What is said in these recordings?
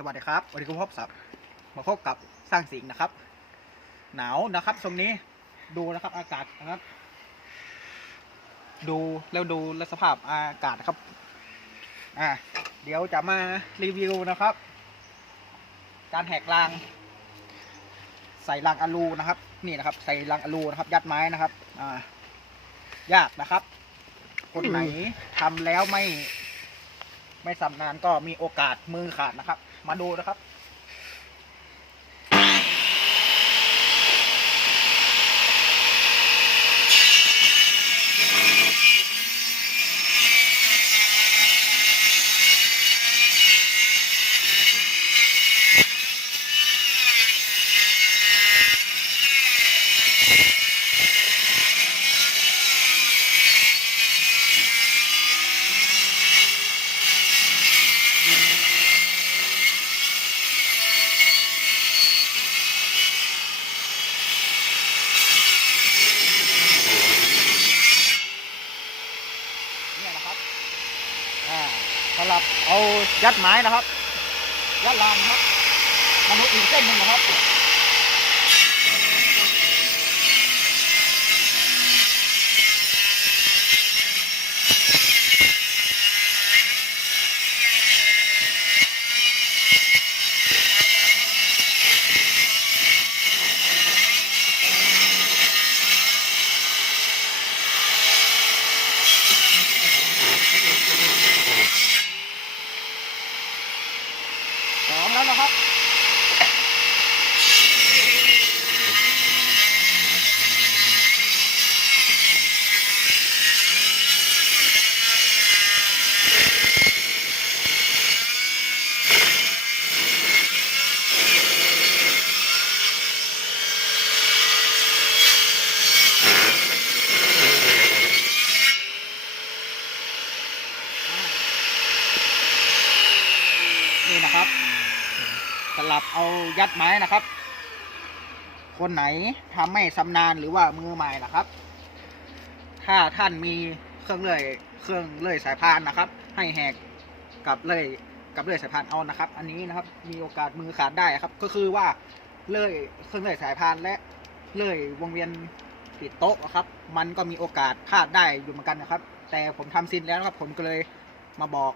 สวัสดีครับวันนี้คุณพบสับมาพบกับสร้างสิงนะครับ หนาวนะครับตรงนี้ดูนะครับอากาศนะครับ ดูแล้วดูแลสภาพอากาศนะครับ อ่า เดี๋ยวจะมารีวิวนะครับ การแหกราง ใส่รางอะลูนะครับ นี่นะครับ ใส่รางอะลูนะครับ ยัดไม้นะครับ อ่า ยากนะครับ คนไหนทำแล้วไม่ไม่สำนานก็มีโอกาสมือขาดนะครับ มาดูนะครับ เนี่ยนะครับ อ่าสำหรับเอา ยัดไม้นะครับ ยัดลามนะครับมนุษย์อีกเส้นหนึ่งนะครับ นี่นะครับ สลับเอายัดไม้นะครับ คนไหนทำไม่สำนานหรือว่ามือใหม่นะครับ ถ้าท่านมีเครื่องเลื่อยเครื่องเลื่อยสายพานนะครับ ให้แหกกับเลื่อยกับเลื่อยสายพานเอานะครับ อันนี้นะครับมีโอกาสมือขาดได้ครับ ก็คือว่าเลื่อยเครื่องเลื่อยสายพานและเลื่อยวงเวียนติดโต๊ะอะครับ มันก็มีโอกาสพลาดได้อยู่เหมือนกันนะครับ แต่ผมทำซินแล้วครับ ผมก็เลยมาบอก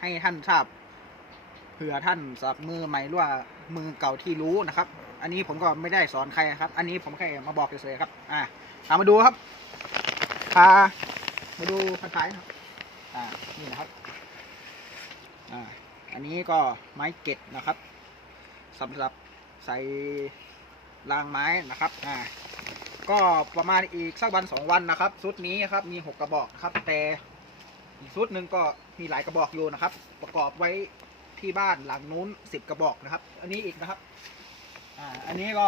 ให้ท่านทราบ เผื่อท่านสับมือใหม่หรือว่ามือเก่าที่รู้นะครับ อันนี้ผมก็ไม่ได้สอนใครครับ อันนี้ผมแค่มาบอกเฉยๆครับ อ่าตามมาดูครับพามาดูพันท้ายนะครับ อ่า นี่นะครับ อ่า อันนี้ก็ไม้เก็ดนะครับสำหรับใส่รางไม้นะครับ อ่า ก็ประมาณอีกสักวันสองวันนะครับชุดนี้ครับมีหกกระบอกครับ แต่อีกชุดหนึ่งก็มีหลายกระบอกอยู่นะครับ ประกอบไว้ ที่บ้านหลังนู้นสิบกระบอกนะครับ อันนี้อีกนะครับ อ่า อันนี้ก็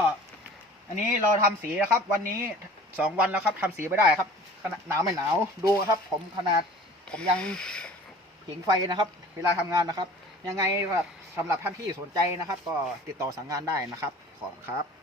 อันนี้เราทำสีนะครับ วันนี้สองวันแล้วครับทำสีไม่ได้ครับขนาดหนาวไม่หนาวดูครับ ผมขนาดผมยังผิงไฟนะครับ เวลาทำงานนะครับ ยังไงสำหรับสำหรับท่านที่สนใจนะครับ ก็ติดต่อสั่งงานได้นะครับ ขอบครับ